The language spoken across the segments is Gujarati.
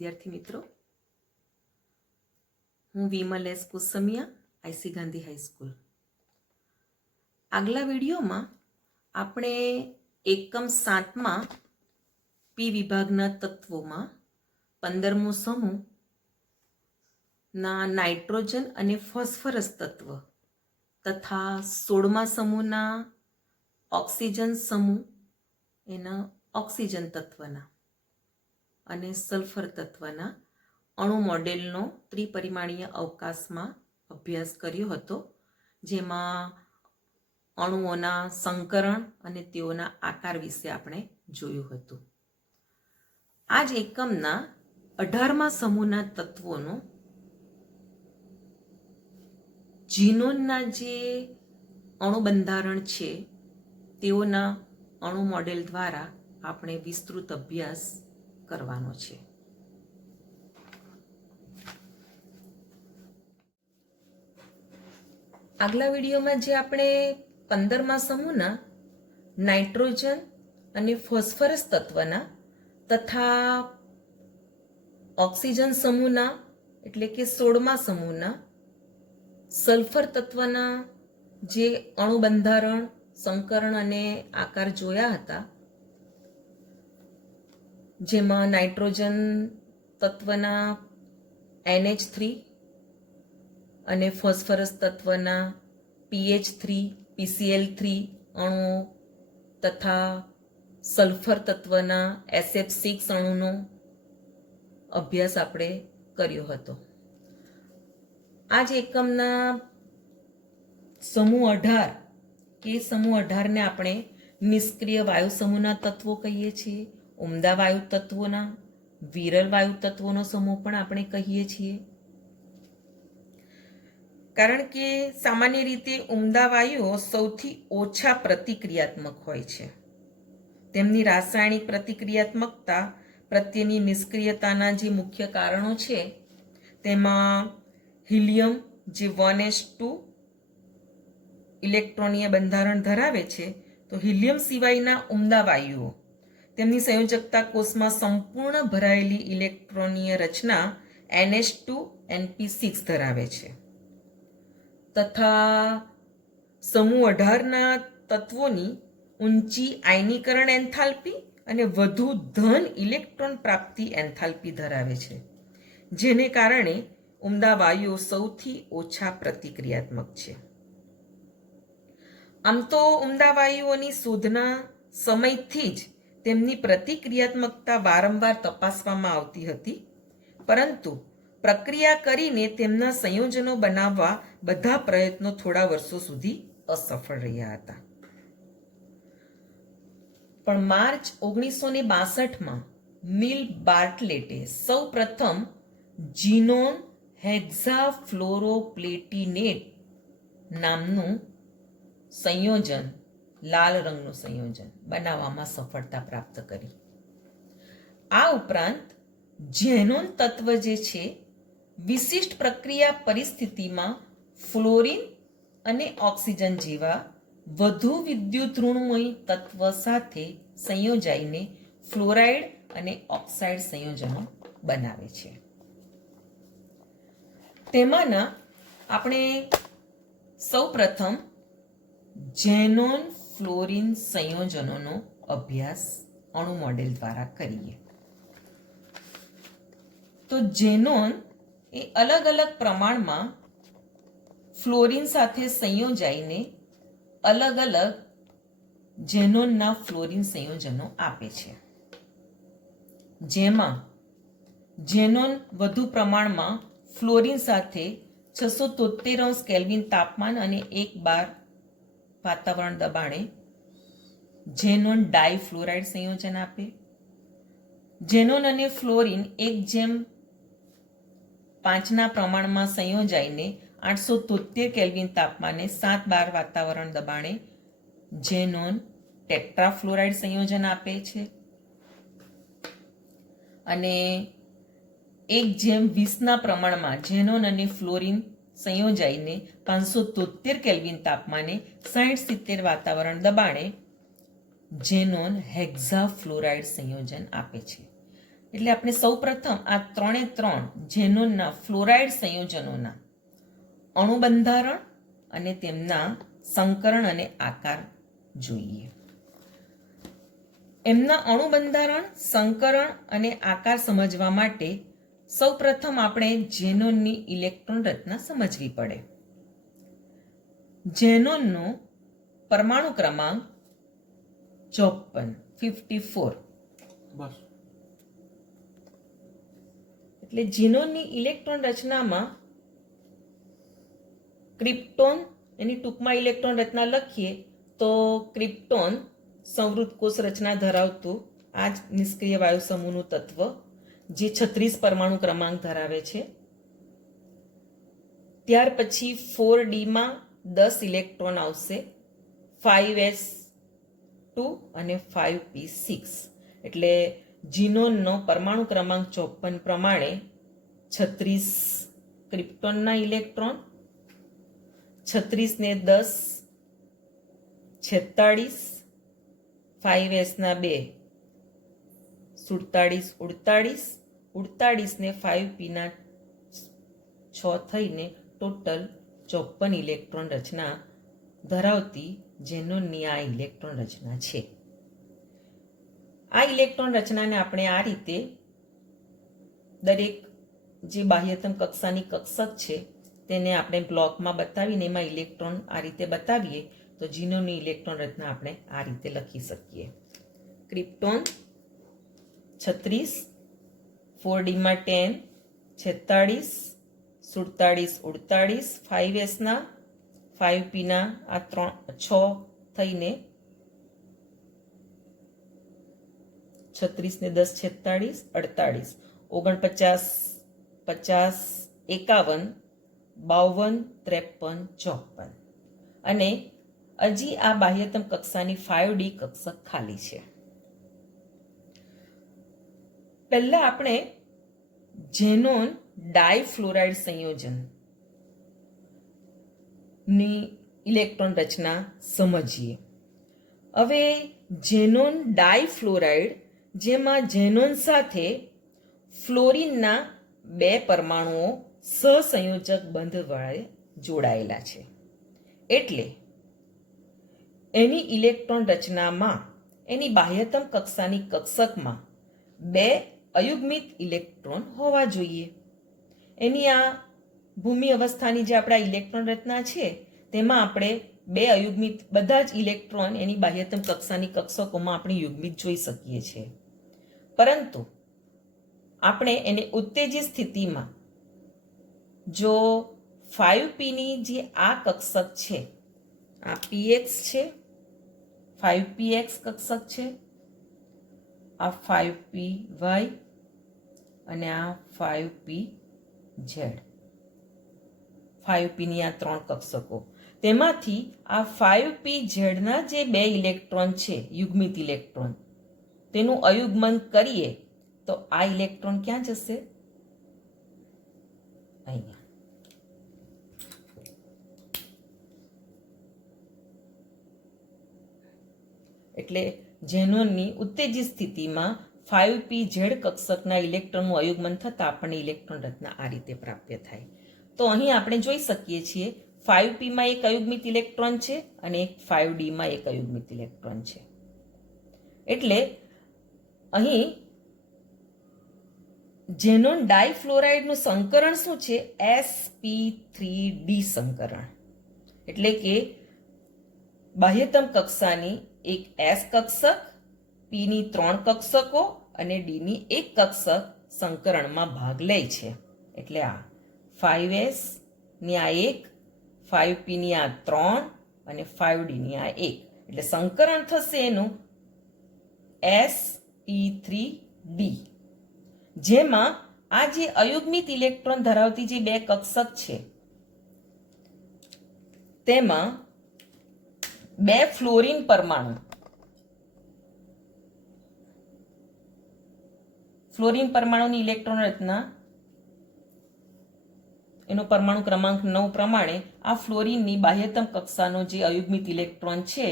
વિદ્યાર્થી મિત્રો, હું Vimal S Kusamiya, IC Gandhi high school. આગલા વિડીયોમાં આપણે એકમ 7માં પી વિભાગના તત્વોમાં 15મો સમૂહ ના નાઇટ્રોજન અને ફોસ્ફરસ તત્વ તથા 16મા સમૂહના ઓક્સિજન સમૂહ એના ઓક્સિજન તત્વના અને સલ્ફર તત્વના અણુ મોડેલનો ત્રિપરિમાણીય અવકાશમાં અભ્યાસ કર્યો હતો, જેમાં અણુઓના સંકરણ અને તેઓના આકાર વિશે આપણે જોયું હતું. આ જ એકમના 18મા સમૂહના તત્વોનો જીનોનના જે અણુ બંધારણ છે તેઓના અણુ મોડેલ દ્વારા આપણે વિસ્તૃત અભ્યાસ કરવાનો છે. આગલા વિડીયોમાં જે આપણે 15મા સમૂહના નાઇટ્રોજન અને ફોસ્ફરસ તત્વના તથા ઓક્સિજન સમૂહના એટલે કે 16મા સમૂહના સલ્ફર તત્વના જે અણુ બંધારણ, સંકરણ અને આકાર જોયા હતા, જેમાં નાઇટ્રોજન તત્વના NH3 અને ફોસ્ફરસ તત્વના PH3, PCl3 અણુઓ તથા સલ્ફર તત્વના SF6 અણુનો અભ્યાસ આપણે કર્યો હતો. આ જ એકમના સમૂહ 18 કે સમૂહ 18ને આપણે નિષ્ક્રિય વાયુ સમૂહના તત્વો કહીએ છીએ, ઉમદા વાયુ તત્વોના, વિરલ વાયુ તત્વોનો સમૂહ પણ આપણે કહીએ છીએ. કારણ કે સામાન્ય રીતે ઉમદા વાયુઓ સૌથી ઓછા પ્રતિક્રિયાત્મક હોય છે. તેમની રાસાયણિક પ્રતિક્રિયાત્મકતા પ્રત્યેની નિષ્ક્રિયતાના જે મુખ્ય કારણો છે તેમાં હિલિયમ જે 1s2 ઇલેક્ટ્રોનીય બંધારણ ધરાવે છે, તો હિલિયમ સિવાયના ઉમદા વાયુઓ તેમની સંયોજકતા કોષમાં સંપૂર્ણ ભરાયેલી ઇલેક્ટ્રોનીય રચના NH2NP6 ધરાવે છે. તથા સમૂહ 18ના તત્વોની ઊંચી આયનીકરણ એન્થાલ્પી અને વધુ ધન ઇલેક્ટ્રોન પ્રાપ્તિ એન્થાલ્પી ધરાવે છે, જેને કારણે ઉમદા વાયુઓ સૌથી ઓછા પ્રતિક્રિયાત્મક છે. આમ તો ઉમદા વાયુઓની શોધના સમયથી જ તેમની પ્રતિક્રિયાત્મકતા વારંવાર તપાસવામાં આવતી હતી, પરંતુ પ્રક્રિયા કરીને તેમના સંયોજનો બનાવવા બધા પ્રયત્નો થોડા વર્ષો સુધી અસફળ રહ્યા હતા. પણ માર્ચ 1962માં મિલ બાર્ટલેટે સૌ પ્રથમ જીનોન હેક્ઝાફ્લોરોપ્લેટિનેટ નામનું સંયોજન, લાલ રંગનું સંયોજન બનાવવામાં સફળતા પ્રાપ્ત કરી. આ ઉપરાંત ઝેનોન તત્વ જે છે વિશિષ્ટ પ્રક્રિયા પરિસ્થિતિમાં ફ્લોરિન અને ઓક્સિજન જેવા વધુ વિદ્યુત ઋણમય તત્વ સાથે સંયોજાઈને ફ્લોરાઇડ અને ઓક્સાઇડ સંયોજનો બનાવે છે. તેમાંના આપણે સૌ પ્રથમ ઝેનોન ફ્લોરિન સંયોજનોનો અભ્યાસ અણુ મોડેલ દ્વારા કરીએ. તો ઝેનોન એ અલગ અલગ પ્રમાણમાં ફ્લોરિન સાથે સંયોજાઈને અલગ અલગ ઝેનોનના ફ્લોરિન સંયોજનો આપે છે, જેમાં ઝેનોન વધુ પ્રમાણમાં ફ્લોરિન સાથે 673 કેલ્વિન તાપમાન અને 1 બાર વાતાવરણ દબાણે ઝેનોન ડાયફ્લોરાઇડ સંયોજન આપે. ઝેનોન અને ફ્લોરિન 1:5ના પ્રમાણમાં સંયોજાઈને 873 કેલ્વિન તાપમાને 7 બાર વાતાવરણ દબાણે ઝેનોન ટેટ્રાફ્લોરાઇડ સંયોજન આપે છે. અને 1:20ના પ્રમાણમાં ઝેનોન અને ફ્લોરિન સંયોજાઈને 573 કેલ્વિન તાપમાને 60-70 વાતાવરણ દબાણે ઝેનોન હેક્ઝાફ્લોરાઇડ સંયોજન આપે છે. એટલે આપણે સૌપ્રથમ આ 3 ઝેનોનના ફ્લોરાઇડ સંયોજનોના અણુ બંધારણ અને તેમના સંકરણ અને આકાર જોઈએ. એમના અણુ બંધારણ, સંકરણ અને આકાર સમજવા માટે સૌપ્રથમ આપણે ઝેનોનની ઇલેક્ટ્રોન રચના સમજવી પડે. ઝેનોનનો પરમાણુ ક્રમાંક 54 એટલે ઝેનોનની ઇલેક્ટ્રોન રચનામાં ક્રિપ્ટોન, એની ટૂંકમાં ઇલેક્ટ્રોન રચના લખીએ તો ક્રિપ્ટોન સંવૃત કોષ રચના ધરાવતું આ જ નિષ્ક્રિય વાયુ સમૂહનું તત્વ જે 36 પરમાણુ ક્રમાંક ધરાવે છે. ત્યાર પછી 4D માં 10 ઇલેક્ટ્રોન આવશે, 5s2 અને 5p6. એટલે ઝીનોનનો પરમાણુ ક્રમાંક 54 પ્રમાણે 36 ક્રિપ્ટોનના ઇલેક્ટ્રોન, 36 ને 10 46, 5s ના 2 47, 48 ને 5p ના 6 થઈને ટોટલ 54 ઇલેક્ટ્રોન રચના ધરાવતી ઝેનોનની આ ઇલેક્ટ્રોન રચના છે. આ ઇલેક્ટ્રોન રચનાને આપણે આ રીતે દરેક જે બાહ્યતમ કક્ષાની કક્ષક છે તેને આપણે બ્લોકમાં બતાવીને એમાં ઇલેક્ટ્રોન આ રીતે બતાવીએ તો ઝીનોનની ઇલેક્ટ્રોન રચના આપણે આ રીતે લખી શકીએ. ક્રિપ્ટોન 36, 4D માં 10, 46, 47, 48, 5s ના 5p ના આ 6 થઈને 36 ને 10 46, 48, 49, 50, 51, 52, 53, 54 અને હજી આ બાહ્યતમ કક્ષાની 5D કક્ષક ખાલી છે. પહેલા આપણે ઝેનોન ડાયફ્લોરાઇડ સંયોજન ની ઇલેક્ટ્રોન રચના સમજીએ. હવે ઝેનોન ડાયફ્લોરાઇડ જેમાં ઝેનોન સાથે ફ્લોરિનના 2 પરમાણુઓ સહસંયોજક બંધ વડે જોડાયેલા છે. એટલે એની ઇલેક્ટ્રોન રચનામાં એની બાહ્યતમ કક્ષાની કક્ષકમાં 2 અયુગ્મિત ઇલેક્ટ્રોન હોવા જોઈએ. એની આ ભૂમિ અવસ્થાની જે આપણા ઇલેક્ટ્રોન રચના છે તેમાં આપણે 2 અયુગ્મિત બધા જ ઇલેક્ટ્રોન એની બાહ્યતમ કક્ષાની કક્ષકોમાં આપણે યુગ્મિત જોઈ શકીએ છીએ. પરંતુ આપણે એને ઉત્તેજિત સ્થિતિમાં જો 5pની જે આ કક્ષક છે, આ px છે, 5px કક્ષક છે, આ 5py અને આ 5pz, 5pની આ 3 કક્ષકો, તેમાંથી આ 5pzના જે 2 ઇલેક્ટ્રોન છે યુગ્મિત ઇલેક્ટ્રોન તેનું અયુગ્મન કરીએ તો આ ઇલેક્ટ્રોન ક્યાં જશે? અહીંયા. એટલે ઝેનોનની ઉત્તેજિત સ્થિતિમાં 5pz કક્ષકના ઇલેક્ટ્રોનનું અયુગ્મન થતાં આપણને ઇલેક્ટ્રોન રચના આ રીતે પ્રાપ્ત થાય. તો અહીં આપણે જોઈ શકીએ છીએ 5pમાં એક અયુગ્મિત ઇલેક્ટ્રોન છે અને એક 5dમાં એક અયુગ્મિત ઇલેક્ટ્રોન છે. એટલે અહીં ઝેનોન ડાયફ્લોરાઇડનું સંકરણ શું છે? sp3d સંકરણ. એટલે કે બાહ્યતમ કક્ષાની એક s કક્ષક, pની 3 કક્ષકો અને dની એક કક્ષક સંકરણમાં ભાગ લે છે. એટલે આ 5s ની આ 1, 5pની આ 3 અને 5dની આ 1. એટલે સંકરણ થશે એનું sp3d, જેમાં આ જે અયુગ્મિત ઇલેક્ટ્રોન ધરાવતી જે 2 કક્ષક છે તેમાં 2 ફ્લોરિન પરમાણુ, ફ્લોરિન પરમાણુની ઇલેક્ટ્રોન રચના એનો પરમાણુ ક્રમાંક 9 પ્રમાણે આ ફ્લોરિનની બાહ્યતમ કક્ષાનો જે અયુગ્મિત ઇલેક્ટ્રોન છે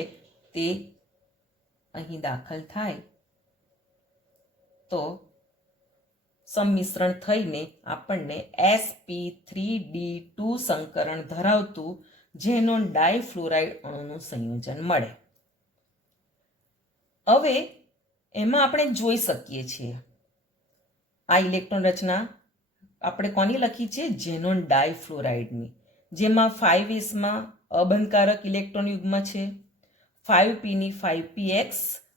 તે અહીં દાખલ થાય તો સંમિશ્રણ થઈને આપણને sp3d2 સંકરણ ધરાવતું ઝેનોન ડાયફ્લોરાઇડ અણુનું સંયોજન મળે. હવે એમાં આપણે જોઈ શકીએ છીએ આ ઇલેક્ટ્રોન રચના આપણે કોની લખી છે? ઝેનોન ડાયફ્લોરાઇડની, જેમાં 5s અબંધકારક ઇલેક્ટ્રોન યુગ્મ છે, 5p ની 5px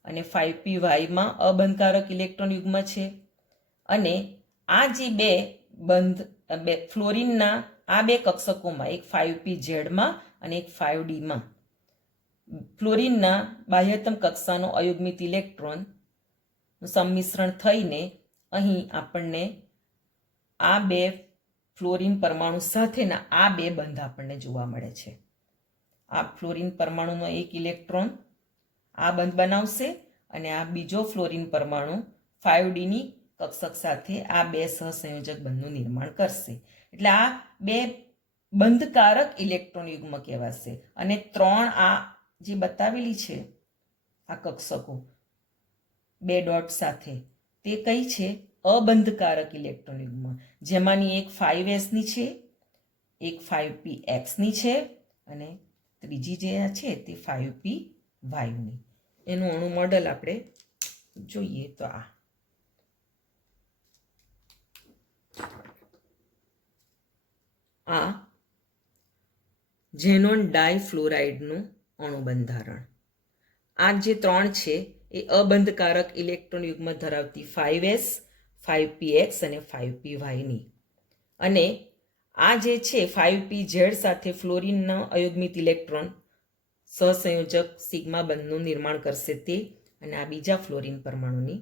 અને 5py માં અબંધકારક ઇલેક્ટ્રોન યુગ્મ છે. અને આ જે બે ફ્લોરિનના આ બે કક્ષકોમાં, એક 5pz માં અને એક 5d માં ફ્લોરિનના બાહ્યતમ કક્ષાનો અયુગ્મિત ઇલેક્ટ્રોન સંમિશ્રણ થઈને અહીં આપણને આ બે ફ્લોરિન પરમાણુ સાથેના આ બે બંધ આપણને જોવા મળે છે. આ ફ્લોરિન પરમાણુનો એક ઇલેક્ટ્રોન આ બંધ બનાવશે અને આ બીજો ફ્લોરિન પરમાણુ 5d ની કક્ષક સાથે આ બે સહસંયોજક બંધનું નિર્માણ કરશે. એટલે આ બે બંધકારક ઇલેક્ટ્રોન યુગ્મ કહેવાશે. અને 3 આ જે બતાવેલી છે આ કક્ષકો બે ડોટ સાથે, તે કઈ છે? અબંધકારક ઇલેક્ટ્રોન યુગ્મ, જેમાંની એક 5s ની છે, એક 5px ની છે અને ત્રીજી જે છે તે 5py ની. એનું અણુ મોડેલ આપણે જોઈએ તો આ ઝેનોન ડાયફ્લોરાઇડનું અણુ બંધારણ. આ જે 3 છે એ અબંધકારક ઇલેક્ટ્રોન યુગ્મ ધરાવતી 5s, 5px અને 5py ની. અને આ જે છે 5pz સાથે ફ્લોરિનનો અયુગ્મિત ઇલેક્ટ્રોન સહસંયોજક સિગ્મા બંધનું નિર્માણ કરશે તે, અને આ બીજા ફ્લોરિન પરમાણુની.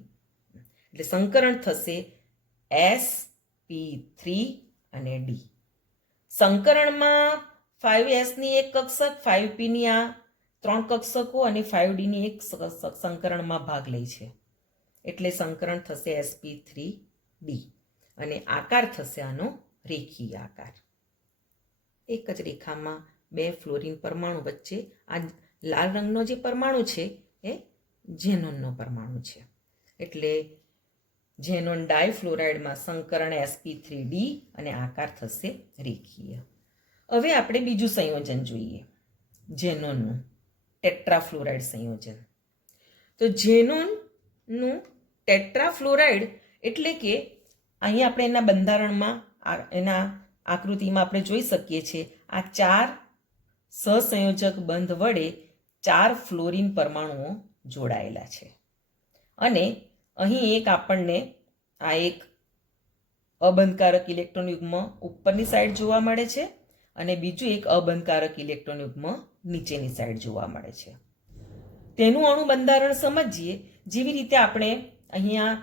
એટલે સંકરણ થશે sp3 અને d. સંકરણમાં 5s ની એક કક્ષક, 5p ની આ 3 કક્ષકો અને 5d ની એક સંકરણમાં ભાગ લે છે. એટલે સંકરણ થશે sp3d અને આકાર થશે આનો રેખીય આકાર. એક જ રેખામાં બે ફ્લોરિન પરમાણુ વચ્ચે આ લાલ રંગનો જે પરમાણુ છે એ ઝેનોનનો પરમાણુ છે. એટલે ઝેનોન ડાયફ્લોરાઇડમાં સંકરણ sp3d અને આકાર થશે રેખીય. હવે આપણે બીજું સંયોજન જોઈએ, ઝેનોનનું ટેટ્રાફ્લોરાઇડ સંયોજન. તો ઝેનોનનું ટેટ્રાફ્લોરાઇડ એટલે કે અહીં આપણે એના બંધારણમાં એના આકૃતિમાં આપણે જોઈ શકીએ છીએ આ 4 સહસંયોજક બંધ વડે 4 ફ્લોરિન પરમાણુઓ જોડાયેલા છે. અને અહીં એક આપણને આ એક અબંધકારક ઇલેક્ટ્રોન યુગ્મ ઉપરની સાઈડ જોવા મળે છે અને બીજું એક અબંધકારક ઇલેક્ટ્રોન યુગ્મ નીચેની સાઈડ જોવા મળે છે. તેનું અણુ બંધારણ સમજીએ. જેવી રીતે આપણે અહીંયા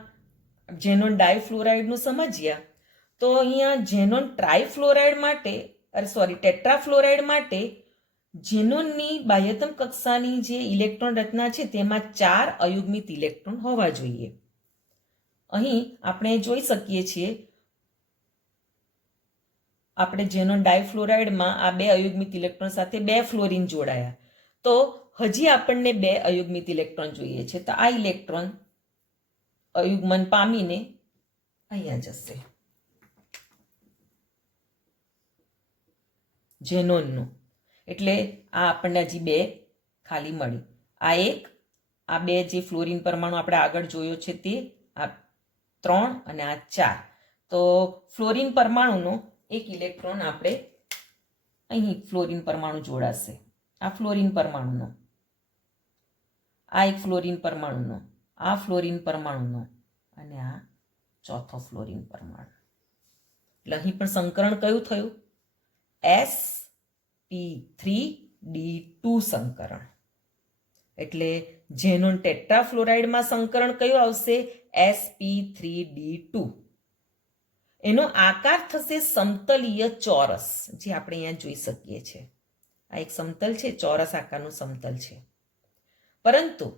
ઝેનોન ડાયફ્લોરાઇડનું સમજ્યા, તો અહીંયા ઝેનોન ટ્રાયફ્લોરાઇડ માટે ટેટ્રાફ્લોરાઇડ માટે ઝેનોનની બાહ્યતમ કક્ષાની જે ઇલેક્ટ્રોન રચના છે તેમાં 4 અયુગ્મિત ઇલેક્ટ્રોન હોવા જોઈએ. અહીં આપણે જોઈ શકીએ છીએ આપણે ઝેનોન ડાયફ્લોરાઇડમાં આ 2 અયુગ્મિત ઇલેક્ટ્રોન સાથે 2 ફ્લોરિન જોડાયા, તો હજી આપણને 2 અયુગ્મિત ઇલેક્ટ્રોન જોઈએ છે. તો આ ઇલેક્ટ્રોન અયુગ્મન પામીને અહીંયા જશે ઝેનોનનું. એટલે આ આપણને હજી 2 ખાલી મળી. આ 2 જે ફ્લોરિન પરમાણુ આપણે આગળ જોયો છે તે આ 3 અને આ 4. તો ફ્લોરિન પરમાણુનો એક ઇલેક્ટ્રોન આપણે અહીં ફ્લોરિન પરમાણુ જોડાશે. આ ફ્લોરિન પરમાણુનો, આ એક ફ્લોરિન પરમાણુનો, આ ફ્લોરિન પરમાણુનો અને આ ચોથો ફ્લોરિન પરમાણુ. એટલે અહીં પણ સંકરણ કયું થયું? sp3d2 સંકરણ. એટલે ઝેનોન ટેટ્રાફ્લોરાઇડમાં સંકરણ કયું આવશે? sp3d2. એનો આકાર થશે સમતલીય ચોરસ, જે આપણે અહીંયા જોઈ શકીએ છીએ. આ એક સમતલ છે, ચોરસ આકારનું સમતલ છે. પરંતુ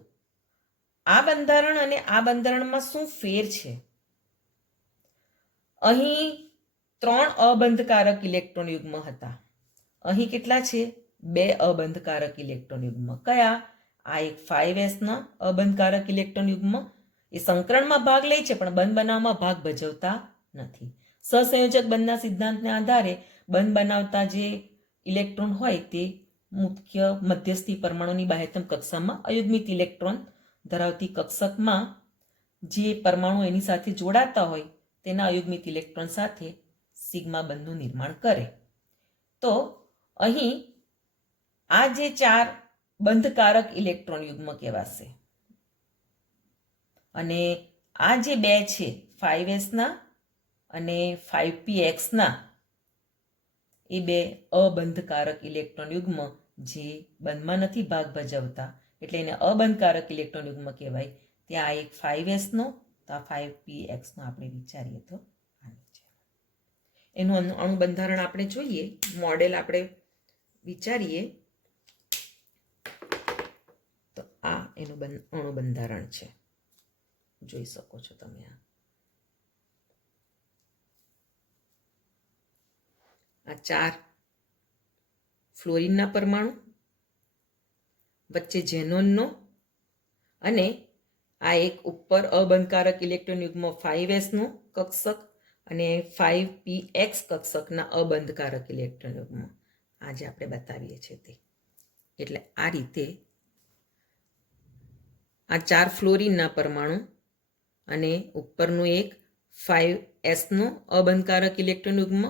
આ બંધારણ અને આ બંધારણમાં શું ફેર છે? અહીં 3 અબંધકારક ઇલેક્ટ્રોન યુગ્મ હતા. અહીં કેટલા છે? 2 અબંધકારક ઇલેક્ટ્રોન યુગ્મ. કયા? આ એક 5s ના અબંધકારક ઇલેક્ટ્રોન યુગ્મ, એ સંકરણમાં ભાગ લે છે પણ બંધ બનાવવામાં ભાગ ભજવતા નથી. સહસંયોજક બંધના સિદ્ધાંતના આધારે બંધ બનાવતા જે ઇલેક્ટ્રોન હોય તે મુખ્ય મધ્યસ્થી પરમાણુની બાહ્યતમ કક્ષામાં અયુગ્મિત ઇલેક્ટ્રોન ધરાવતી કક્ષકમાં જે પરમાણુ એની સાથે જોડાતા હોય તેના અયુગ્મિત ઇલેક્ટ્રોન સાથે સિગ્મા બંધનું નિર્માણ કરે. તો અહીં આ જે 4 બંધકારક ઇલેક્ટ્રોન યુગ્મ કહેવાશે અને આ જે 2 છે 5s ના અને 5px ના એ 2 અબંધકારક ઇલેક્ટ્રોન યુગ્મ જે બંધમાં નથી ભાગ ભજવતા એટલે એને અબંધકારક ઇલેક્ટ્રોન યુગ્મ કહેવાય. ત્યાં એક 5s નો તો આ 5px નો આપણે વિચારીએ તો એનું અણુબંધારણ આપણે જોઈએ, મોડેલ આપણે વિચારીએ તો આ એનું અણુબંધારણ છે, જોઈ શકો છો તમે. આ 4 ફ્લોરિનના પરમાણુ, વચ્ચે ઝેનોનનો અને આ એક ઉપર અબંધકારક ઇલેક્ટ્રોન યુગ્મ 5s નો કક્ષક અને 5px કક્ષકના અબંધકારક ઇલેક્ટ્રોન યુગ્મ આજે આપણે બતાવીએ છીએ તે. એટલે આ રીતે આ 4 ફ્લોરિનના પરમાણુ અને ઉપરનું એક 5s નો અબંધકારક ઇલેક્ટ્રોન યુગ્મ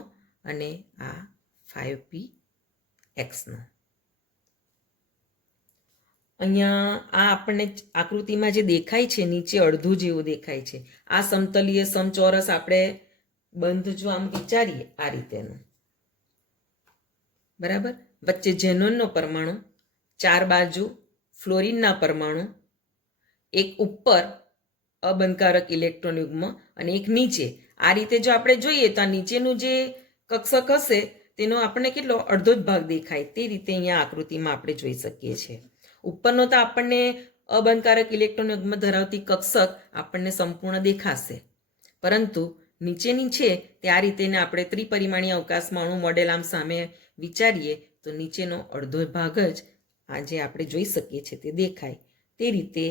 અને આ 5px નો. અહીંયા આ આપણને આકૃતિમાં જે દેખાય છે નીચે અડધું જેવું દેખાય છે, આ સમતલીય સમચોરસ આપણે બંધ જો આમ વિચારીએ આ રીતેનું, બરાબર. વચ્ચે ઝેનોનનો પરમાણુ, 4 બાજુ ફ્લોરિનના પરમાણુ, એક ઉપર અબંધકારક ઇલેક્ટ્રોન યુગ્મ અને એક નીચે. આ રીતે જો આપણે જોઈએ તો આ નીચેનું જે કક્ષક હશે તેનો આપણને કેટલો અડધો જ ભાગ દેખાય, તે રીતે અહીંયા આકૃતિમાં આપણે જોઈ શકીએ છીએ. ઉપરનો તો આપણને અબંધકારક ઇલેક્ટ્રોન યુગ્મ ધરાવતી કક્ષક આપણને સંપૂર્ણ દેખાશે, પરંતુ નીચેની છે તે આ રીતે આપણે ત્રિપરિમાણીય અવકાશમાં અણુ મોડેલ આમ સામે વિચારીએ તો નીચેનો અડધો ભાગ જ આ જે આપણે જોઈ શકીએ છીએ તે દેખાય. તે રીતે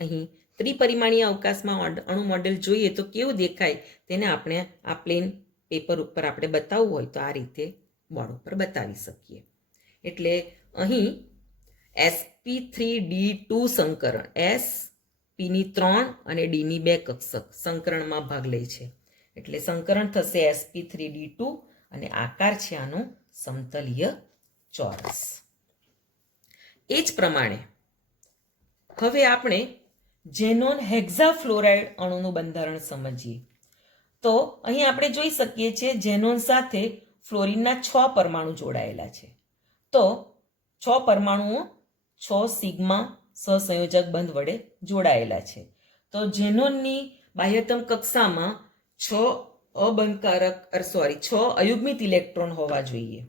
અહીં ત્રિપરિમાણીય અવકાશમાં અણુ મોડેલ જોઈએ તો કેવું દેખાય તેને આપણે આ પ્લેન પેપર ઉપર આપણે બતાવવું હોય તો આ રીતે બોર્ડ ઉપર બતાવી શકીએ. એટલે અહીં sp3d2 સંકરણ, sp ની 3 અને d ની 2 કક્ષક સંકરણમાં ભાગ લે છે. એટલે સંકરણ થશે sp3d2 અને આકાર છે આનો સમતલીય ચોરસ. એ જ પ્રમાણે હવે આપણે ઝેનોન હેક્ઝાફ્લોરાઇડ અણુનું બંધારણ સમજીએ. તો અહીં આપણે જોઈ શકીએ છીએ ઝેનોન સાથે ફ્લોરિનના 6 પરમાણુ જોડાયેલા છે. તો 6 પરમાણુઓ 6 સિગ્મા સહસંયોજક બંધ વડે જોડાયેલા છે. તો ઝેનોનની બાહ્યતમ કક્ષામાં 6 અયુગ્મિત ઇલેક્ટ્રોન હોવા જોઈએ.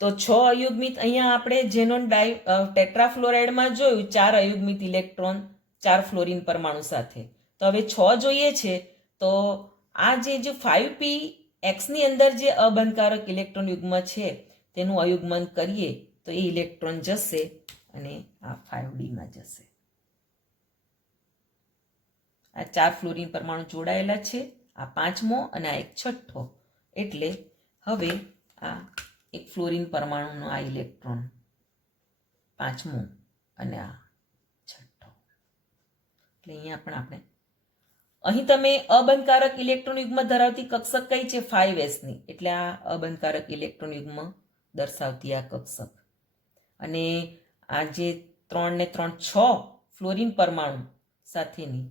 તો 6 અયુગ્મિત અહીંયા આપણે ઝેનોન ટેટ્રાફ્લોરાઇડમાં જોયું 4 અયુગ્મિત ઇલેક્ટ્રોન 4 ફ્લોરિન પરમાણુ સાથે. તો હવે 6 જોઈએ છે તો આ જે 5px ની અંદર જે અબંધકારક ઇલેક્ટ્રોન યુગ્મ છે તેનું અયુગ્મન કરીએ તો એ ઇલેક્ટ્રોન જશે અને આ 5d માં જશે. આ 4 ફ્લોરિન પરમાણુ જોડાયેલા છે, આ 5મો અને આ એક 6ઠો. એટલે હવે આ એક ફ્લોરિન પરમાણુનો આ ઇલેક્ટ્રોન 5મો અને આ 6ઠો. એટલે અહીંયા પણ આપણે અહીં તમે અબંધકારક ઇલેક્ટ્રોન યુગ્મ ધરાવતી કક્ષક કઈ છે 5s ની, એટલે આ અબંધકારક ઇલેક્ટ્રોન યુગ્મ દર્શાવતી આ કક્ષક. અને આ જે 3 ને 3 6 ફ્લોરિન પરમાણુ સાથેની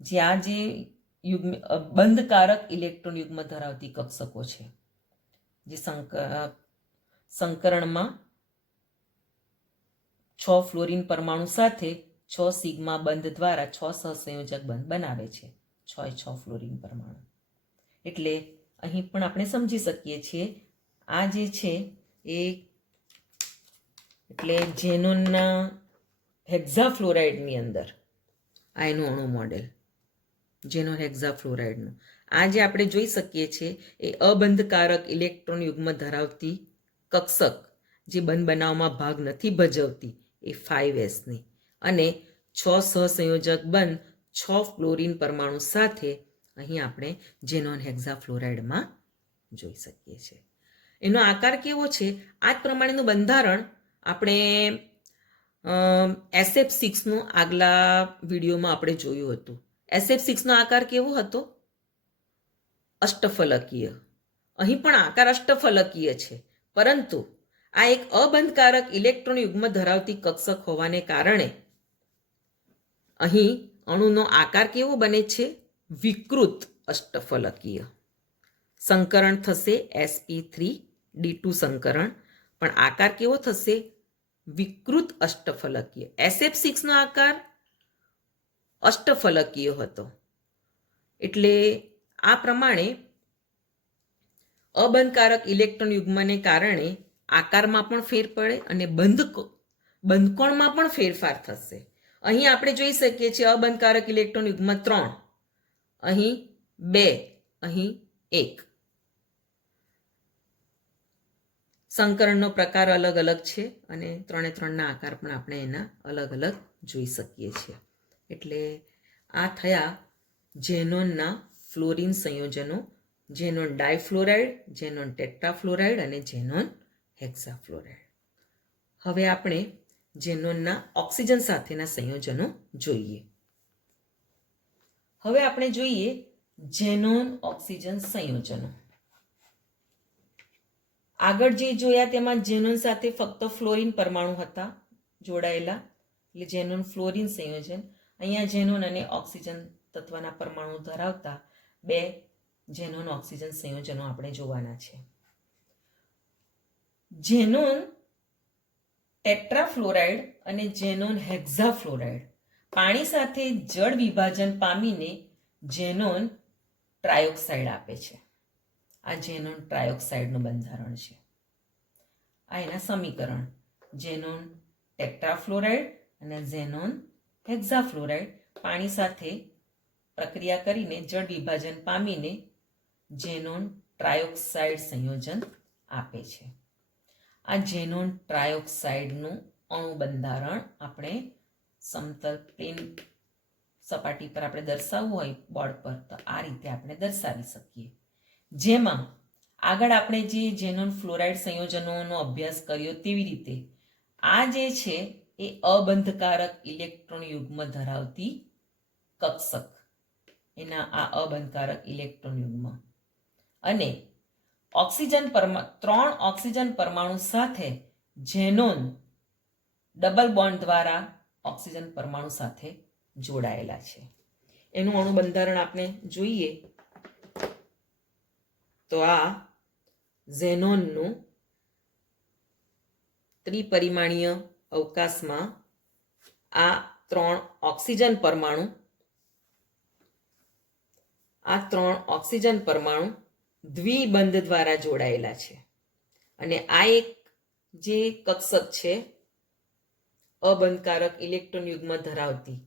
જે આ જે યુગ્મ બંધકારક ઇલેક્ટ્રોન યુગ્મ ધરાવતી કક્ષકો છે, જે સંકરણમાં 6 ફ્લોરિન પરમાણુ સાથે 6 સિગ્મા બંધ દ્વારા 6 સહસંયોજક બંધ બનાવે છે, 6 ફ્લોરિન પરમાણુ. એટલે અહીં પણ આપણે સમજી શકીએ છીએ આ જે છે એ એટલે ઝેનોનના હેક્ઝાફ્લોરાઇડની અંદર આ એનું અણુ મોડેલ ઝેનોન હેક્ઝાફ્લોરાઇડનું આ જે આપણે જોઈ શકીએ છીએ એ અબંધકારક ઇલેક્ટ્રોન યુગ્મ ધરાવતી કક્ષક જે બંધ બનાવવામાં ભાગ નથી ભજવતી એ 5s ની અને 6 સહસંયોજક બંધ 6 ફ્લોરિન પરમાણુ સાથે અહીં આપણે ઝેનોન હેક્ઝાફ્લોરાઇડમાં જોઈ શકીએ છીએ. એનો આકાર કેવો છે? આ જ પ્રમાણેનું બંધારણ આપણે SF6નું આગલા વિડીયોમાં આપણે જોયું હતું. SF6નો આકાર કેવો હતો? અષ્ટફલકીય. અહીં પણ આકાર અષ્ટફલકીય છે, પરંતુ આ એક અબંધકારક ઇલેક્ટ્રોન યુગ્મ ધરાવતી કક્ષક હોવાને કારણે અહીં અણુનો આકાર કેવો બને છે? વિકૃત અષ્ટફલકીય. સંકરણ થશે sp3d2 સંકરણ, પણ આકાર કેવો થશે? વિકૃત અષ્ટફલકીય. SF6નો આકાર અષ્ટફલકીય હતો. એટલે આ પ્રમાણે અબંધકારક ઇલેક્ટ્રોન યુગ્મને કારણે આકારમાં પણ ફેર પડે અને બંધકોણમાં પણ ફેરફાર થશે. અહીં આપણે જોઈ શકીએ છીએ અબંધકારક ઇલેક્ટ્રોન યુગ્મ 3, અહીં 2, અહીં 1. સંકરણનો પ્રકાર અલગ અલગ છે અને 3ના આકાર પણ આપણે એના અલગ અલગ જોઈ શકીએ છીએ. એટલે આ થયા ઝેનોનના ફ્લોરિન સંયોજનો: ઝેનોન ડાયફ્લોરાઇડ, ઝેનોન ટેટ્રાફ્લોરાઇડ અને ઝેનોન હેક્સાફ્લોરાઇડ. હવે આપણે ઝેનોનના ઓક્સિજન સાથેના સંયોજનો જોઈએ. હવે આપણે જોઈએ ઝેનોન ઓક્સિજન સંયોજનો. આગળ જે જોયા તેમાં ઝેનોન સાથે ફક્ત ફ્લોરિન પરમાણુ હતા જોડાયેલા, એટલે ઝેનોન ફ્લોરિન સંયોજન. અહીંયા ઝેનોન અને ઓક્સિજન તત્વના પરમાણુ ધરાવતા 2 ઝેનોન ઓક્સિજન સંયોજનો આપણે જોવાના છે. ઝેનોન ટેટ્રાફ્લોરાઇડ અને ઝેનોન હેક્ઝાફ્લોરાઇડ પાણી સાથે જળ વિભાજન પામીને ઝેનોન ટ્રાયોક્સાઇડ આપે છે. આ ઝેનોન ટ્રાયોક્સાઇડનું બંધારણ છે. આ એના સમીકરણ: ઝેનોન ટેટ્રાફ્લોરાઇડ અને ઝેનોન હેક્ઝાફ્લોરાઇડ પાણી સાથે પ્રક્રિયા કરીને જળ વિભાજન પામીને ઝેનોન ટ્રાયોક્સાઇડ સંયોજન આપે છે. આ ઝેનોન ટ્રાયોક્સાઇડનું અણુ બંધારણ આપણે સમતલ પ્લેન સપાટી પર આપણે દર્શાવવું હોય બોર્ડ પર તો આ રીતે આપણે દર્શાવી શકીએ. જેમાં આગળ આપણે જે ઝેનોન ફ્લોરાઇડ સંયોજનોનો અભ્યાસ કર્યો તેવી રીતે આ જે છે એ અબંધકારક ઇલેક્ટ્રોન યુગ્મ ધરાવતી કક્ષક, એના આ અબંધકારક ઇલેક્ટ્રોન યુગ્મ અને ઓક્સિજન 3 ઓક્સિજન પરમાણુ સાથે ઝેનોન ડબલ બોન્ડ દ્વારા ઓક્સિજન પરમાણુ સાથે જોડાયેલા છે. એનું અણુ બંધારણ આપણે જોઈએ તો આ ઝેનોનનું ત્રિપરિમાણીય અવકાશમાં આ 3 ઓક્સિજન પરમાણુ દ્વિબંધ દ્વારા જોડાયેલા છે. અને આ એક જે કક્ષક છે અબંધકારક ઇલેક્ટ્રોન યુગ્મ ધરાવતી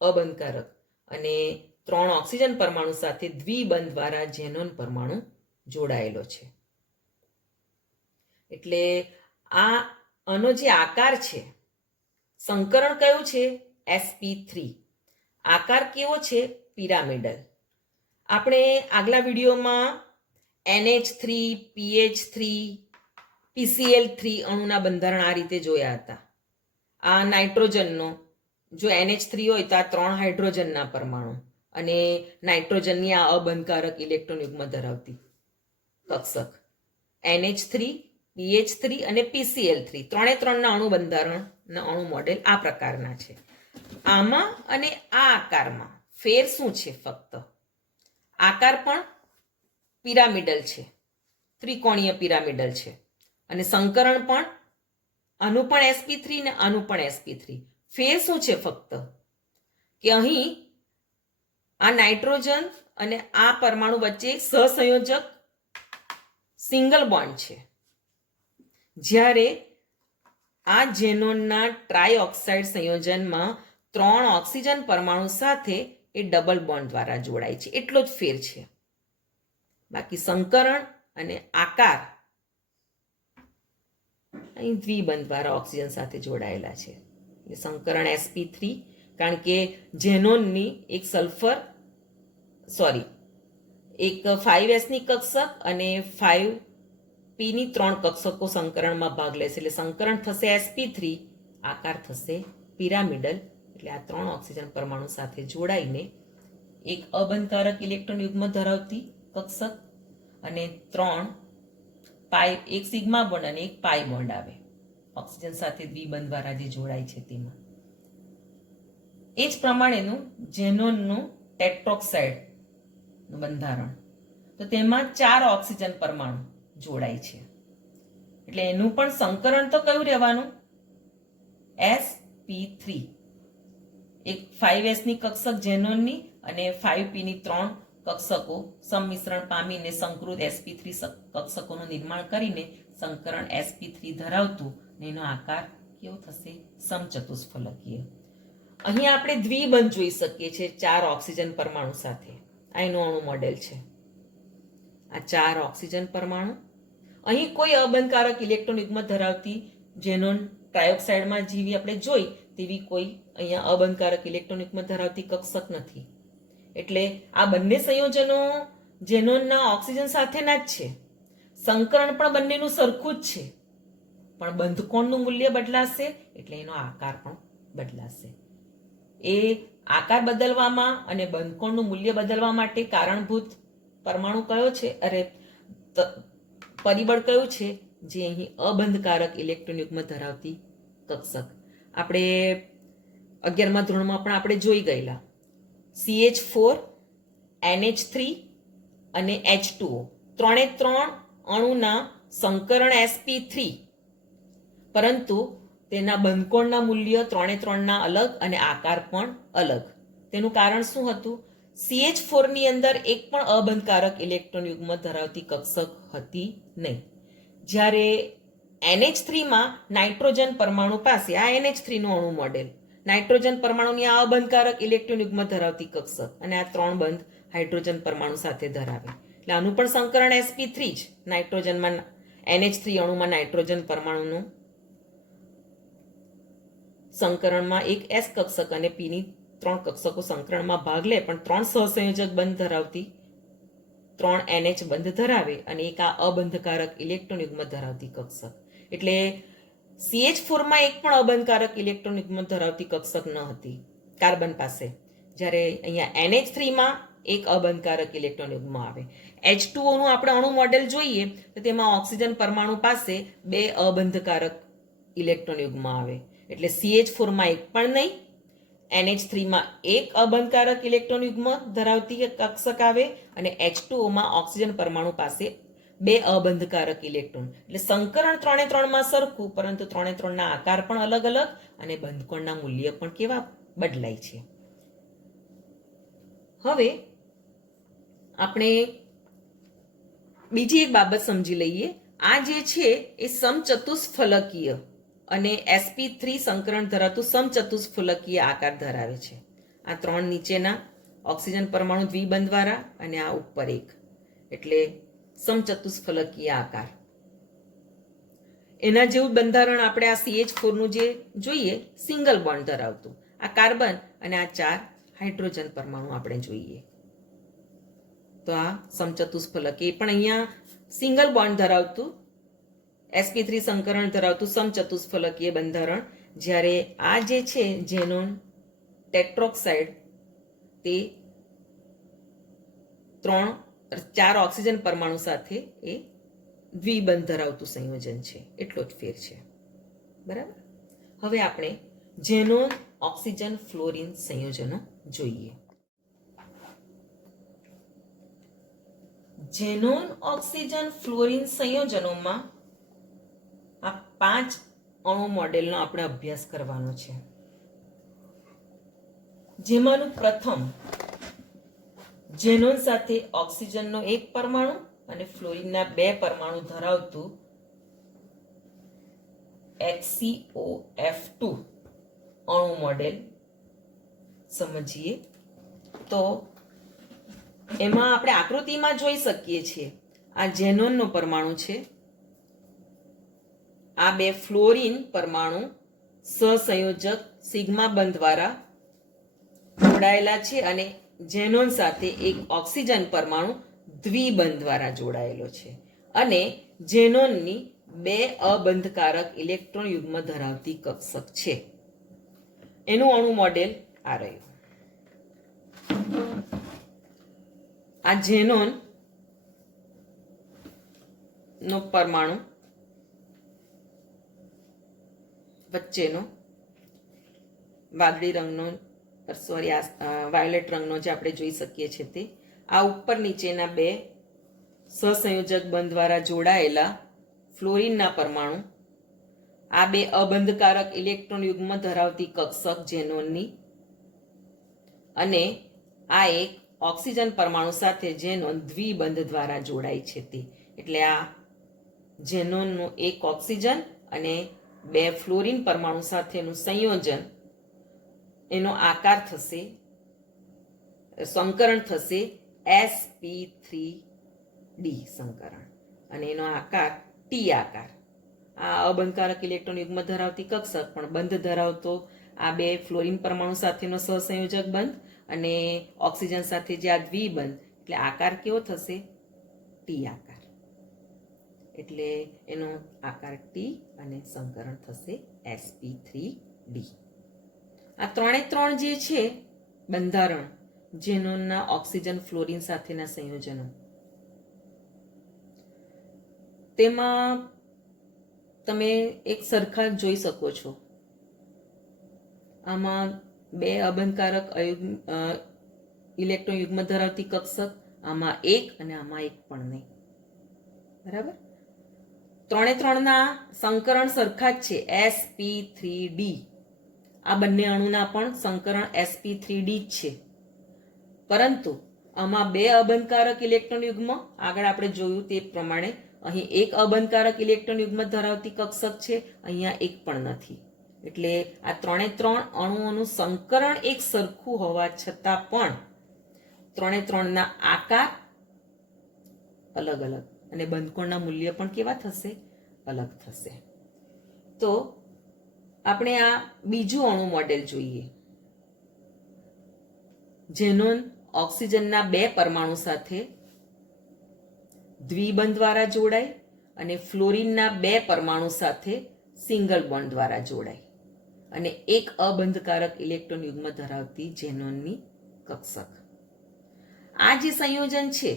અબંધકારક અને 3 ઓક્સિજન પરમાણુ સાથે દ્વિબંધ દ્વારા ઝેનોન પરમાણુ જોડાયેલો છે. એટલે આનો જે આકાર છે, સંકરણ કયું છે? sp3. આકાર કેવો છે? પિરામિડલ. આપણે આગલા વિડીયોમાં NH3, PH3, PCl3 અણુના બંધારણ આ રીતે જોયા હતા. આ નાઇટ્રોજનનો, જો NH3 હોય તો આ 3 હાઇડ્રોજનના પરમાણુ અને નાઇટ્રોજનની આ અબંધકારક ઇલેક્ટ્રોન યુગ્મ ધરાવતી કક્ષક NH3, PH3 અને PCl3 3ના અણુ બંધારણના અણુ મોડેલ આ પ્રકારના છે. આમાં અને આ આકારમાં ફેર શું છે? ફક્ત આકાર પણ પિરામિડલ છે, ત્રિકોણીય પિરામિડલ છે અને સંકરણ પણ આનું પણ sp3 ને આનું પણ sp3. ફેર શું છે? ફક્ત કે અહીં આ નાઇટ્રોજન અને આ પરમાણુ વચ્ચે સહસંયોજક સિંગલ બોન્ડ છે, જ્યારે આ ઝેનોનના ટ્રાયઓક્સાઇડ સંયોજનમાં 3 ઓક્સિજન પરમાણુ સાથે એ ડબલ બોન્ડ દ્વારા જોડાય છે. એટલો જ ફેર છે. બાકી સંકરણ અને આકાર અહીં દ્વિબંધ દ્વારા ઓક્સિજન સાથે જોડાયેલા છે. એટલે સંકરણ sp3, કારણ કે ઝેનોનની એક સલ્ફર એક 5s ની કક્ષક અને 5p ની 3 કક્ષકો સંકરણમાં ભાગ લેશે, એટલે સંકરણ થશે sp3, આકાર થશે પિરામિડલ. એટલે આ 3 ઓક્સિજન પરમાણુ સાથે જોડાઈને એક અબંધકારક ઇલેક્ટ્રોન યુગ્મ ધરાવતી કક્ષક અને 3 પાઈ, એક સિગ્મા બોન્ડ અને એક પાઈ બોન્ડ આવે ઓક્સિજન સાથે દ્વિબંધ દ્વારા જે જોડાય છે તેમાં. એ જ પ્રમાણેનું ઝેનોનનું ટેટ્રોક્સાઇડ નું બંધારણ, તો તેમાં 4 ઓક્સિજન પરમાણુ જોડાય છે, એટલે એનું પણ સંકરણ તો કયું રહેવાનું? sp3, એક 5s ની કક્ષક ઝેનોનની અને 5p ની 3 કક્ષકો સંમિશ્રણ પામીને સંકૃત sp3 કક્ષકોનું નિર્માણ કરીને સંકરણ sp3 ધરાવતું, એનો આકાર કેવો થશે? સમચતુષ્ફલકીય. અહીં આપણે દ્વિબંધ જોઈ શકીએ છીએ 4 ઓક્સિજન પરમાણુ સાથે. આ એનું અણુ મોડેલ છે. આ 4 ઓક્સિજન પરમાણુ, અહીં કોઈ અબંધકારક ઇલેક્ટ્રોન યુગ્મ ધરાવતી ઝેનોન ટ્રાયોક્સાઇડમાં જેવી આપણે જોઈ તેવી કોઈ અહીંયા અબંધકારક ઇલેક્ટ્રોન યુગ્મ ધરાવતી કક્ષક નથી. એટલે આ બંને સંયોજનો ઝેનોનના ઓક્સિજન સાથેના જ છે. સંકરણ પણ બંનેનું સરખું જ છે, પણ બંધકોણનું મૂલ્ય બદલાશે એટલે એનો આકાર પણ બદલાશે. એ આકાર બદલવામાં અને બંધકોણનું મૂલ્ય બદલવા માટે કારણભૂત પરમાણુ કયો છે, પરિબળ કયું છે? જે અહીં અબંધકારક ઇલેક્ટ્રોન યુગ્મ ધરાવતી કક્ષક. આપણે 11મા ધોરણમાં પણ આપણે જોઈ ગયેલા CH4, NH3 અને H2O, 3 અણુના સંકરણ sp3, પરંતુ તેના બંધકોણના મૂલ્ય 3 અલગ અને આકાર પણ અલગ. તેનું કારણ શું હતું? CH4 ની અંદર એક પણ અબંધકારક ઇલેક્ટ્રોન યુગ્મ ધરાવતી કક્ષક હતી નહીં, જ્યારે NH3 માં નાઇટ્રોજન પરમાણુ પાસે, આ NH3 નું અણુ મોડેલ, નાઇટ્રોજન પરમાણુની આ અબંધકારક ઇલેક્ટ્રોન યુગ્મ ધરાવતી કક્ષક અને આ 3 બંધ હાઇડ્રોજન પરમાણુ સાથે ધરાવે, એટલે આનું પણ સંકરણ sp3 જ. નાઇટ્રોજનમાં NH3 અણુમાં નાઇટ્રોજન પરમાણુનું સંકરણમાં એક s કક્ષક અને p ની 3 કક્ષકો સંકરણમાં ભાગ લે, પણ 3 સહસંયોજક બંધ ધરાવતી 3 NH બંધ ધરાવે અને એક આ અબંધકારક ઇલેક્ટ્રોન યુગ્મ ધરાવતી કક્ષક. એટલે CH4 માં એક પણ અબંધકારક ઇલેક્ટ્રોન યુગ્મ ધરાવતી કક્ષક ન હતી કાર્બન પાસે, જ્યારે અહીંયા NH3 માં એક અબંધકારક ઇલેક્ટ્રોન યુગ્મ આવે. H2O નું આપણે અણુ મોડેલ જોઈએ તો તેમાં ઓક્સિજન પરમાણુ પાસે 2 અબંધકારક ઇલેક્ટ્રોન યુગ્મ આવે, એટલે CH4 માં એક પણ નહીં, NH3 માં એક અબંધકારક ઇલેક્ટ્રોન યુગ્મ ધરાવતી કક્ષક આવે અને H2O માં ઓક્સિજન પરમાણુ પાસે 2 અબંધકારક ઇલેક્ટ્રોન. એટલે સંકરણ 3 માં સરખું, પરંતુ 3 ના આકાર પણ અલગ અલગ અને બંધકોણના મૂલ્ય પણ કેવા બદલાય છે. હવે આપણે બીજી એક બાબત સમજી લઈએ. આ જે છે એ સમચતુષ્ફલકીય અને sp3 સંકરણ ધરાવતું સમચતુષ્ફલકીય આકાર ધરાવે છે. આ 3 નીચેના ઓક્સિજન પરમાણુ દ્વિબંધ દ્વારા અને આ ઉપર એક, એટલે સમચતુષ્ફલકીય આકાર. એના જેવું બંધારણ આપણે આ CH4 નું જે જોઈએ સિંગલ બોન્ડ ધરાવતું, આ કાર્બન અને આ 4 હાઇડ્રોજન પરમાણુ આપણે જોઈએ. તો આ સમચતુષ્ફલકીય પણ અહીંયા સિંગલ બોન્ડ ધરાવતું sp3 સંકરણ ધરાવતું સમચતુષ્ફલકીય બંધારણ, જ્યારે આ જે છે ઝેનોન ટેટ્રોક્સાઇડ તે 4 ઓક્સિજન પરમાણુ સાથે એ દ્વિબંધ ધરાવતું સંયોજન છે, એટલો જ ફેર છે. બરાબર. હવે આપણે ઝેનોન ઓક્સિજન ફ્લોરિન સંયોજનો જોઈએ. ઝેનોન ઓક્સિજન ફ્લોરિન સંયોજનોમાં આ 5 અણુ મોડેલનો આપણે અભ્યાસ કરવાનો છે, જેમાંનું પ્રથમ ઝેનોન સાથે ઓક્સિજનનો 1 પરમાણુ અને ફ્લોરિનના 2 પરમાણુ ધરાવતું HCOF2 અણુ મોડેલ સમજીએ. તો એમાં આપણે આકૃતિમાં જોઈ શકીએ છીએ આ ઝેનોનનો પરમાણુ છે, આ 2 ફ્લોરિન પરમાણુ સહસંયોજક સિગ્મા બંધ દ્વારા જોડાયેલા છે અને ઝેનોન સાથે એક ઓક્સિજન પરમાણુ દ્વિબંધ દ્વારા જોડાયેલો છે અને ઝેનોનની 2 અબંધકારક ઇલેક્ટ્રોન યુગ્મ ધરાવતી કક્ષક છે. એનું અણુ મોડેલ આ રહ્યું. આ ઝેનોન નો પરમાણુ વચ્ચેનો વાદળી રંગનો વાયોલેટ રંગનો જે આપણે જોઈ શકીએ છીએ તે આ ઉપર નીચેના 2 સહસંયોજક બંધ દ્વારા જોડાયેલા ફ્લોરિનના પરમાણુ, આ 2 અબંધકારક ઇલેક્ટ્રોન યુગ્મ ધરાવતી કક્ષક ઝેનોનની અને આ એક ઓક્સિજન પરમાણુ સાથે ઝેનોન દ્વિબંધ દ્વારા જોડાય છે તે. એટલે આ ઝેનોનનું એક ઓક્સિજન અને 2 ફ્લોરિન પરમાણુ સાથેનું સંયોજન, એનો આકાર થશે, સંકરણ થશે sp3d સંકરણ અને એનો આકાર ટી આકાર. આ અબંધકારક ઇલેક્ટ્રોન યુગ્મ ધરાવતી કક્ષક પણ બંધ ધરાવતો આ 2 ફ્લોરિન પરમાણુ સાથેનો સહસંયોજક બંધ અને ઓક્સિજન સાથે જે આ દ્વિબંધ, એટલે આકાર કેવો થશે? ટી આકાર. એટલે એનો આકાર ટી અને સંકરણ થશે sp3d. આ 3 જે છે બંધારણ ઝેનોનના ઓક્સિજન ફ્લોરિન સાથેના સંયોજનો, તેમાં તમે એક સરખા જોઈ શકો છો. આમાં 2 અબંધકારક ઇલેક્ટ્રોન યુગ્મ ધરાવતી કક્ષક, આમાં 1 અને આમાં 1 પણ નહીં. બરાબર? 3ના સંકરણ સરખા જ છે sp3d. આ બંને અણુના પણ સંકરણ sp3d જ છે, પરંતુ આમાં 2 અબંધકારક ઇલેક્ટ્રોન યુગ્મ, આગળ આપણે જોયું તે પ્રમાણે અહીં 1 અબંધકારક ઇલેક્ટ્રોન યુગ્મ ધરાવતી કક્ષક છે, અહીંયા 1 પણ નથી. એટલે આ 3 અણુઓનું સંકરણ એક સરખું હોવા છતાં પણ 3ના આકાર અલગ અલગ અને બંધકોણના મૂલ્ય પણ કેવા થશે? અલગ થશે. તો આપણે આ બીજું અણુ મોડેલ જોઈએ. ઝેનોન ઓક્સિજનના 2 પરમાણુ સાથે દ્વિબંધ દ્વારા જોડાય અને ફ્લોરિનના 2 પરમાણુ સાથે સિંગલ બોન્ડ દ્વારા જોડાય અને એક અબંધકારક ઇલેક્ટ્રોન યુગ્મ ધરાવતી ઝેનોનની કક્ષક. આ જે સંયોજન છે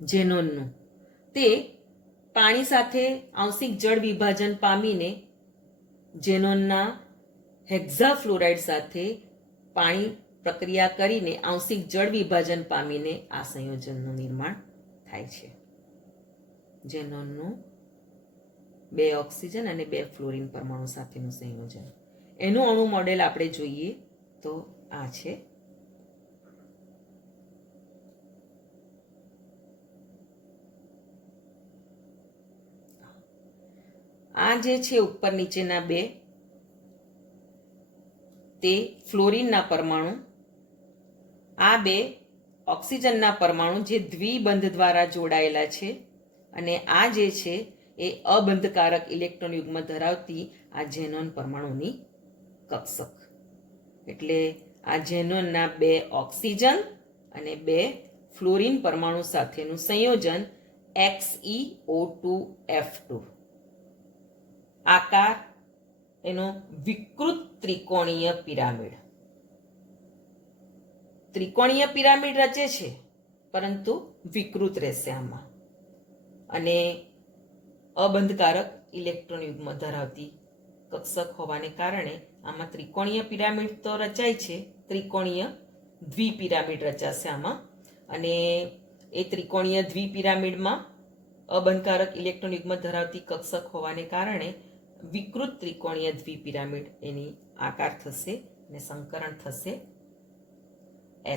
ઝેનોનનું, તે પાણી સાથે આંશિક જળ વિભાજન પામીને ઝેનોનના હેક્ઝાફ્લોરાઇડ સાથે પાણી પ્રક્રિયા કરીને આંશિક જળ વિભાજન પામીને આ સંયોજનનું નિર્માણ થાય છે. ઝેનોનનું 2 ઓક્સિજન અને 2 ફ્લોરિન પરમાણુ સાથેનું સંયોજન. એનું અણુ મોડેલ આપણે જોઈએ તો આ છે. આ જે છે ઉપર નીચેના 2 તે ફ્લોરિનના પરમાણુ, આ 2 ઓક્સિજનના પરમાણુ જે દ્વિબંધ દ્વારા જોડાયેલા છે અને આ જે છે એ અબંધકારક ઇલેક્ટ્રોન યુગ્મ ધરાવતી આ ઝેનોન પરમાણુની કક્ષક. એટલે આ ઝેનોનના 2 ઓક્સિજન અને 2 ફ્લોરિન પરમાણુ સાથેનું સંયોજન XeO2F2. આકાર એનો વિકૃત ત્રિકોણીય પિરામિડ. ત્રિકોણીય પિરામિડ રચે છે પરંતુ વિકૃત રહેશે આમાં, અને અબંધકારક ઇલેક્ટ્રોન યુગ્મ ધરાવતી કક્ષક હોવાને કારણે આમાં ત્રિકોણીય પિરામિડ તો રચાય છે, ત્રિકોણીય દ્વિપિરામિડ રચાશે આમાં, અને એ ત્રિકોણીય દ્વિપિરામિડમાં અબંધકારક ઇલેક્ટ્રોન યુગ્મ ધરાવતી કક્ષક હોવાને કારણે વિકૃત ત્રિકોણીય દ્વિપિરામિડ એની આકાર થશે અને સંકરણ થશે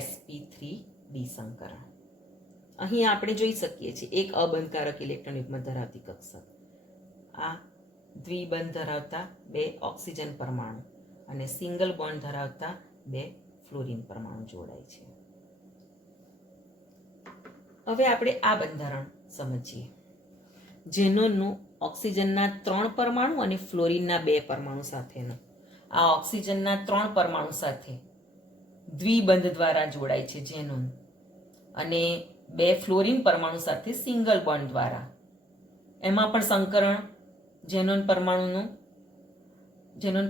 sp3d સંકરણ. અહીં આપણે જોઈ શકીએ છીએ એક અબંધકારક ઇલેક્ટ્રોન યુગ્મ ધરાવતી કક્ષક, આ દ્વિબંધ ધરાવતા 2 ઓક્સિજન પરમાણુ અને સિંગલ બોન્ડ ધરાવતા 2 ફ્લોરિન પરમાણુ જોડાય છે. હવે આપણે આ બંધારણ સમજીએ. ઝેનોનનું ઓક્સિજનના 3 પરમાણુ અને ફ્લોરિનના 2 પરમાણુ સાથેનો. આ ઓક્સિજનના 3 પરમાણુ સાથે દ્વિબંધ દ્વારા જોડાય છે ઝેનોન, અને 2 ફ્લોરિન પરમાણુ સાથે સિંગલ બોન્ડ દ્વારા. એમાં પણ સંકરણ ઝેનોન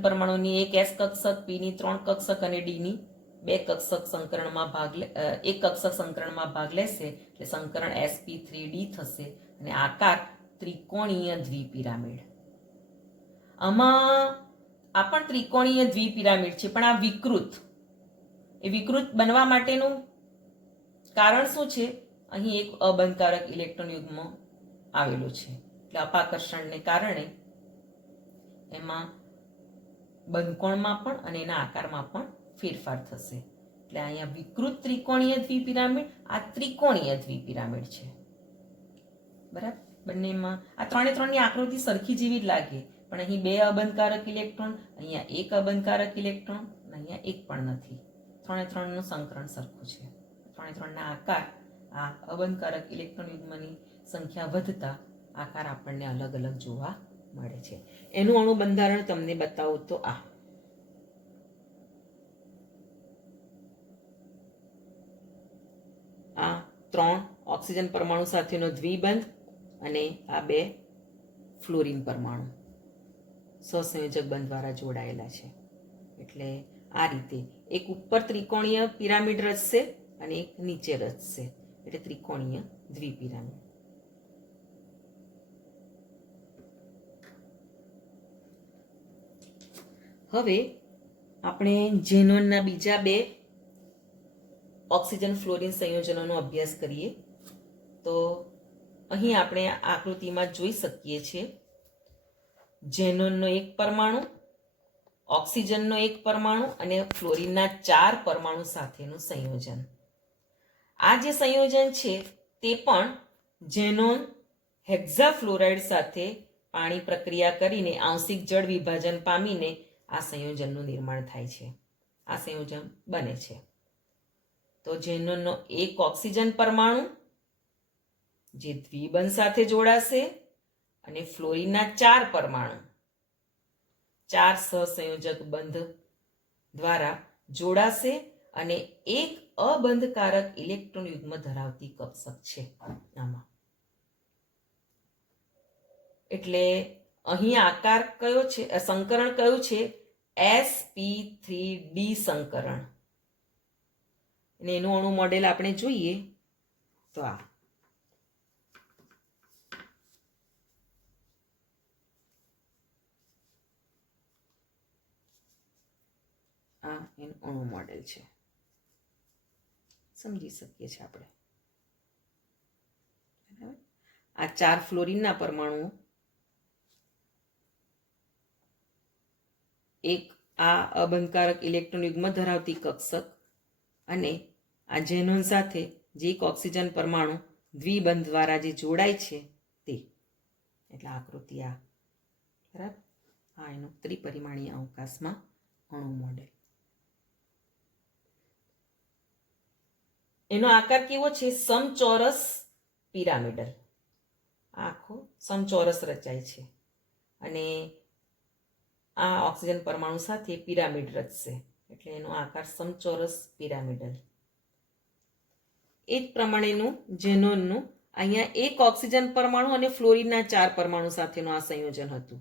પરમાણુની એક S કક્ષક, Pની 3 કક્ષક અને Dની 2 કક્ષક સંકરણમાં એક કક્ષક સંકરણમાં ભાગ લેશે, એટલે સંકરણ sp3d થશે અને આકાર ત્રિકોણીય દ્વિપિરામિડ. આમાં આ પણ ત્રિકોણીય દ્વિપિરામિડ છે, પણ આ વિકૃત બનવા માટેનું કારણ શું છે? અહીં એક અબંધકારક ઇલેક્ટ્રોન યુગ્મ આવેલું છે, એટલે અપાકર્ષણને કારણે એમાં બંધકોણમાં પણ અને એના આકારમાં પણ ફેરફાર થશે. એટલે અહીંયા વિકૃત ત્રિકોણીય દ્વિપિરામિડ, આ ત્રિકોણીય દ્વિપિરામિડ છે. બરાબર, બંનેમાં આ ત્રણની આકૃતિ સરખી જેવી જ લાગે, પણ અહીં 2 અબંધકારક ઇલેક્ટ્રોન, અહીંયા 1 અબંધકારક ઇલેક્ટ્રોન, અને અહીંયા 1 પણ નથી. 3 સંકરણ સરખું છે. 3ના આકાર આ અબંધકારક ઇલેક્ટ્રોન યુગ્મની સંખ્યા વધતા આકાર આપણને અલગ અલગ જોવા મળે છે. એનું અણુ બંધારણ તમને બતાવું તો આ 3 ઓક્સિજન પરમાણુ સાથેનો દ્વિબંધ અને આ 2 ફ્લોરિન પરમાણુ સહસંયોજક બંધ દ્વારા જોડાયેલા છે. એટલે આ રીતે એક ઉપર ત્રિકોણીય પિરામિડ રચશે અને એક નીચે રચશે, એટલે ત્રિકોણીય દ્વિપિરામિડ. હવે આપણે ઝેનોનના બીજા 2 ઓક્સિજન ફ્લોરિન સંયોજનોનો અભ્યાસ કરીએ. તો અહીં આપણે આકૃતિમાં જોઈ શકીએ છીએ ઝેનોનનો 1 પરમાણુ, ઓક્સિજનનો 1 પરમાણુ અને ફ્લોરિનના 4 પરમાણુ સાથેનું સંયોજન. આ જે સંયોજન છે તે પણ ઝેનોન હેક્ઝાફ્લોરાઇડ સાથે પાણી પ્રક્રિયા કરીને આંશિક જળ વિભાજન પામીને આ સંયોજનનું નિર્માણ થાય છે, આ સંયોજન બને છે. તો ઝેનોનનો 1 ઓક્સિજન પરમાણુ જે દ્વિબંધ સાથે જોડાશે અને ફ્લોરિનના 4 પરમાણુ 4 સહસંયોજક બંધ દ્વારા જોડાશે અને એક અબંધકારક ઇલેક્ટ્રોન યુગ્મ ધરાવતી કક્ષક છે આમાં. એટલે અહીં આકાર કયો છે, સંકરણ કયું છે? sp3d સંકરણ. અને એનું અણુ મોડેલ આપણે જોઈએ તો આ એનું અણુ મોડેલ છે, સમજી શકીએ છીએ આપણે. આ 4 ફ્લોરિનના પરમાણુઓ, એક આ અબંધકારક ઇલેક્ટ્રોન યુગ્મ ધરાવતી કક્ષક અને આ ઝેનોન સાથે જે એક ઓક્સિજન પરમાણુ દ્વિબંધ દ્વારા જે જોડાય છે તે. એટલે આકૃતિ આ. બરાબર, આ એનું ત્રિપરિમાણીય અવકાશમાં અણુ મોડેલ. એનો આકાર કેવો છે? સમચોરસ પિરામિડલ. આખો સમચોરસ રચાય છે અને આ ઓક્સિજન પરમાણુ સાથે પિરામિડ રચશે, એટલે એનો આકાર સમચોરસ પિરામિડલ. એ જ પ્રમાણેનું ઝેનોનનું અહીંયા 1 ઓક્સિજન પરમાણુ અને ફ્લોરિનના 4 પરમાણુ સાથેનું આ સંયોજન હતું.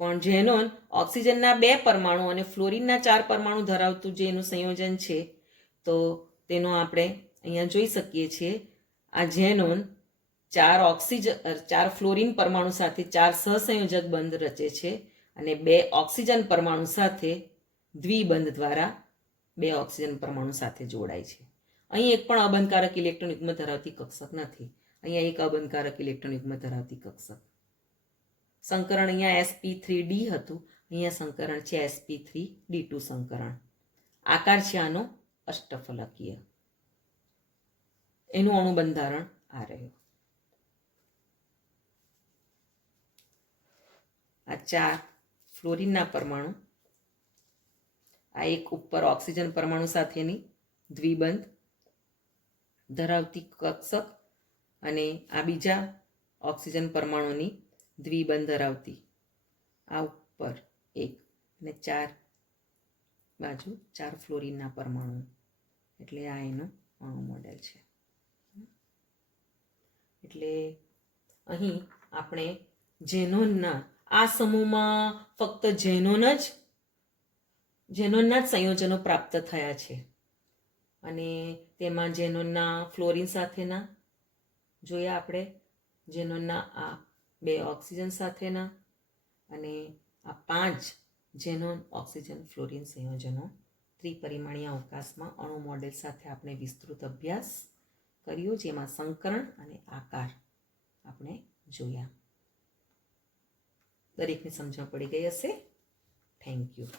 પણ ઝેનોન ઓક્સિજનના 2 પરમાણુ અને ફ્લોરિનના 4 પરમાણુ ધરાવતું જે એનું સંયોજન છે, તો તેનો આપણે અહીંયા જોઈ શકીએ છીએ. આ ઝેનોન 4 ફ્લોરિન પરમાણુ સાથે 4 સહસંયોજક બંધ રચે છે અને 2 ઓક્સિજન પરમાણુ સાથે દ્વિબંધ દ્વારા 2 ઓક્સિજન પરમાણુ સાથે જોડાય છે. અહીં એક પણ અબંધકારક ઇલેક્ટ્રોન યુગ્મ ધરાવતી કક્ષક નથી. અહીંયા એક અબંધકારક ઇલેક્ટ્રોન યુગ્મ ધરાવતી કક્ષક. સંકરણ અહીંયા sp3d હતું, અહીંયા સંકરણ છે sp3d2 સંકરણ. આકાર છે આનો અષ્ટફલકીય. એનું અણુ બંધારણ આ રહ્યું. આ 4 ફ્લોરિનના પરમાણુ, આ એક ઉપર ઓક્સિજન પરમાણુ સાથેની દ્વિબંધ ધરાવતી કક્ષક અને આ બીજા ઓક્સિજન પરમાણુની દ્વિબંધ ધરાવતી, આ ઉપર એક અને 4 બાજુ 4 ફ્લોરિનના પરમાણુ, એટલે આ એનું અણુ મોડેલ છે. એટલે અહીં આપણે ઝેનોનના આ સમૂહમાં ફક્ત ઝેનોનના જ સંયોજનો પ્રાપ્ત થયા છે અને તેમાં ઝેનોનના ફ્લોરિન સાથેના જોયા આપણે, ઝેનોનના આ 2 ઓક્સિજન સાથેના અને આ 5 ઝેનોન ઓક્સિજન ફ્લોરિન સંયોજનો ત્રિપરિમાણીય અવકાશમાં અણુ મોડેલ સાથે આપણે વિસ્તૃત અભ્યાસ કર્યો, જેમાં સંકરણ અને આકાર આપણે જોયા. દરેકને સમજણ પડી ગઈ હશે. Thank you.